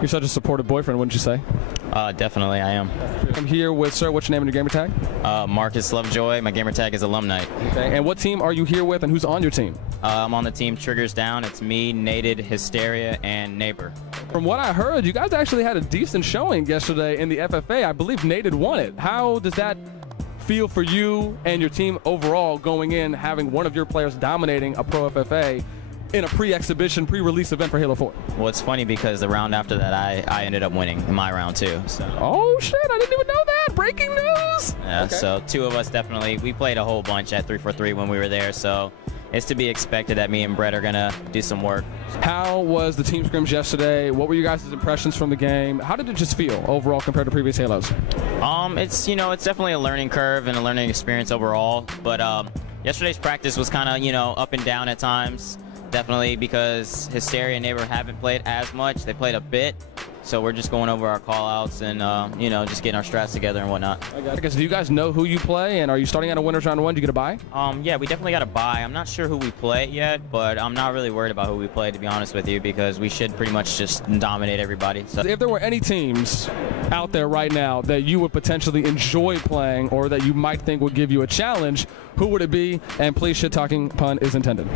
You're such a supportive boyfriend, wouldn't you say? Definitely, I am. I'm here with, sir, what's your name and your gamer tag? Marcus Lovejoy. My gamer tag is Elumnite. Okay. And what team are you here with, and who's on your team? I'm on the team Triggers Down. It's me, Nated, Hysteria, and Neighbor. From what I heard, you guys actually had a decent showing yesterday in the FFA. I believe Nated won it. How does that feel for you and your team overall going in, having one of your players dominating a Pro FFA in a pre-exhibition, pre-release event for Halo 4? Well, it's funny because the round after that, I ended up winning in my round too. So. Oh shit, I didn't even know that. Breaking news. Yeah, okay. So two of us definitely, we played a whole bunch at 343 when we were there, so it's to be expected that me and Brett are gonna do some work. How was the team scrims yesterday? What were you guys' impressions from the game? How did it just feel overall compared to previous Halos? It's it's definitely a learning curve and a learning experience overall, but yesterday's practice was kind of up and down at times. Definitely because Hysteria and Neighbor haven't played as much. They played a bit, so we're just going over our call-outs and, just getting our strats together and whatnot. I guess, do you guys know who you play, and are you starting out a winners round one? Do you get a bye? Yeah, we definitely got a bye. I'm not sure who we play yet, but I'm not really worried about who we play, to be honest with you, because we should pretty much just dominate everybody. So. If there were any teams out there right now that you would potentially enjoy playing or that you might think would give you a challenge, who would it be? And please, shit-talking pun is intended.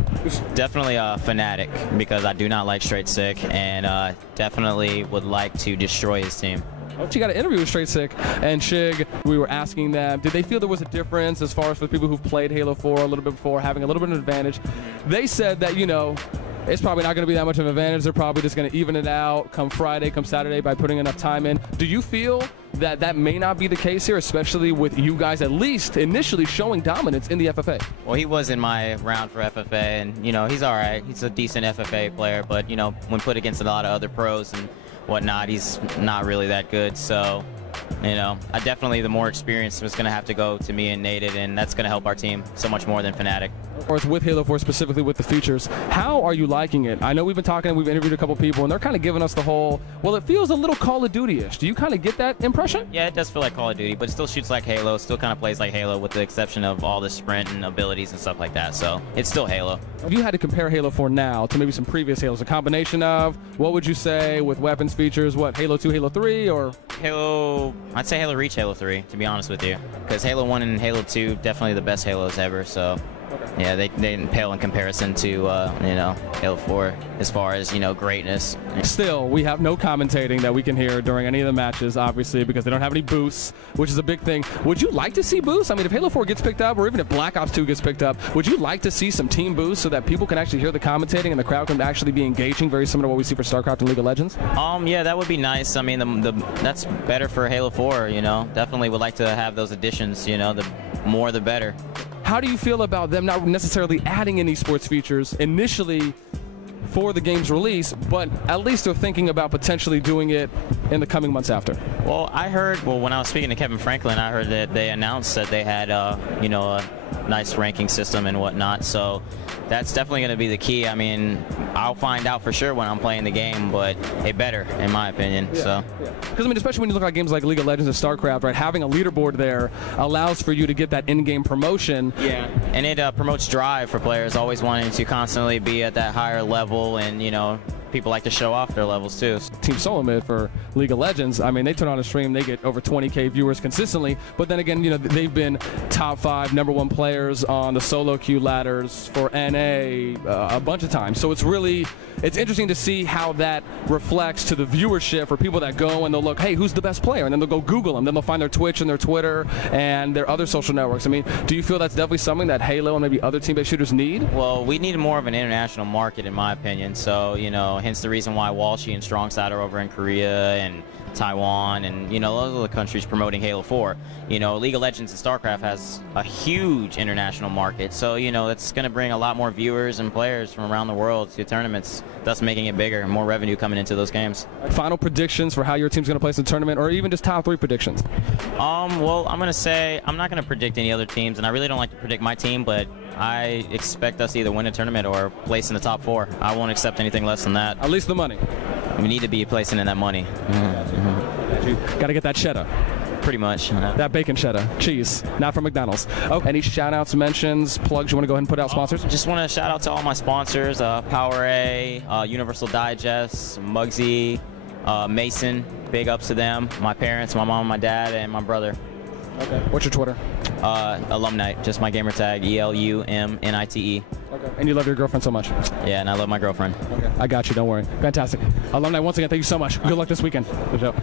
Definitely a Fnatic, because I do not like Straight Sick, and definitely would like to destroy his team. She got an interview with Straight Sick and Shig. We were asking them, did they feel there was a difference as far as for people who've played Halo 4 a little bit before, having a little bit of an advantage? They said that, it's probably not going to be that much of an advantage. They're probably just going to even it out come Friday, come Saturday by putting enough time in. Do you feel that that may not be the case here, especially with you guys at least initially showing dominance in the FFA? Well, he was in my round for FFA, and, he's all right. He's a decent FFA player, but, when put against a lot of other pros and whatnot, he's not really that good. So, I definitely, the more experience was going to have to go to me and Nated, and that's going to help our team so much more than Fnatic. Of course, with Halo 4, specifically with the features, how are you liking it? I know we've been talking, we've interviewed a couple people, and they're kind of giving us the whole, well, it feels a little Call of Duty-ish. Do you kind of get that impression? Yeah, it does feel like Call of Duty, but it still shoots like Halo, still kind of plays like Halo with the exception of all the sprint and abilities and stuff like that, so it's still Halo. If you had to compare Halo 4 now to maybe some previous Halos, a combination of, what would you say with weapons features, what, Halo 2, Halo 3, or? I'd say Halo Reach, Halo 3, to be honest with you, because Halo 1 and Halo 2, definitely the best Halos ever, so. Okay. Yeah, they didn't pale in comparison to, Halo 4 as far as, greatness. Still, we have no commentating that we can hear during any of the matches, obviously, because they don't have any boosts, which is a big thing. Would you like to see boosts? I mean, if Halo 4 gets picked up, or even if Black Ops 2 gets picked up, would you like to see some team boosts so that people can actually hear the commentating and the crowd can actually be engaging, very similar to what we see for StarCraft and League of Legends? Yeah, that would be nice. I mean, that's better for Halo 4, Definitely would like to have those additions, the more the better. How do you feel about them not necessarily adding any sports features initially for the game's release, but at least they're thinking about potentially doing it in the coming months after? Well, when I was speaking to Kevin Franklin, I heard that they announced that they had, a nice ranking system and whatnot, so that's definitely going to be the key. I mean, I'll find out for sure when I'm playing the game, but it better, in my opinion. Yeah, because, I mean, especially when you look at games like League of Legends and StarCraft, right, having a leaderboard there allows for you to get that in-game promotion. Yeah, and it promotes drive for players, always wanting to constantly be at that higher level, and, people like to show off their levels too. Team Solo Mid for League of Legends, I mean, they turn on a stream, they get over 20K viewers consistently, but then again, they've been top 5, #1 players on the solo queue ladders for NA a bunch of times. So it's interesting to see how that reflects to the viewership for people that go and they'll look, hey, who's the best player? And then they'll go Google them, then they'll find their Twitch and their Twitter and their other social networks. I mean, do you feel that's definitely something that Halo and maybe other team-based shooters need? Well, we need more of an international market, in my opinion. So, hence the reason why Walshy and Strongside are over in Korea and Taiwan and, those are the countries promoting Halo 4. League of Legends and StarCraft has a huge international market, so, it's going to bring a lot more viewers and players from around the world to tournaments, thus making it bigger and more revenue coming into those games. Final predictions for how your team's going to place in the tournament, or even just top 3 predictions? Well, I'm going to say I'm not going to predict any other teams, and I really don't like to predict my team, but I expect us to either win a tournament or place in the top 4. I won't accept anything less than that. At least the money. We need to be placing in that money. Got to get that cheddar. Pretty much. That bacon cheddar. Cheese. Not from McDonald's. Oh, any shout-outs, mentions, plugs you want to go ahead and put out, sponsors? Just want to shout out to all my sponsors, Power A, Universal Digest, Muggsy, Mason, big ups to them. My parents, my mom, my dad, and my brother. Okay. What's your Twitter? Elumnite, just my gamer tag, ELUMNITE. Okay. And you love your girlfriend so much? Yeah, and I love my girlfriend. Okay. I got you, don't worry. Fantastic. Elumnite, once again, thank you so much. Good luck this weekend. Good show.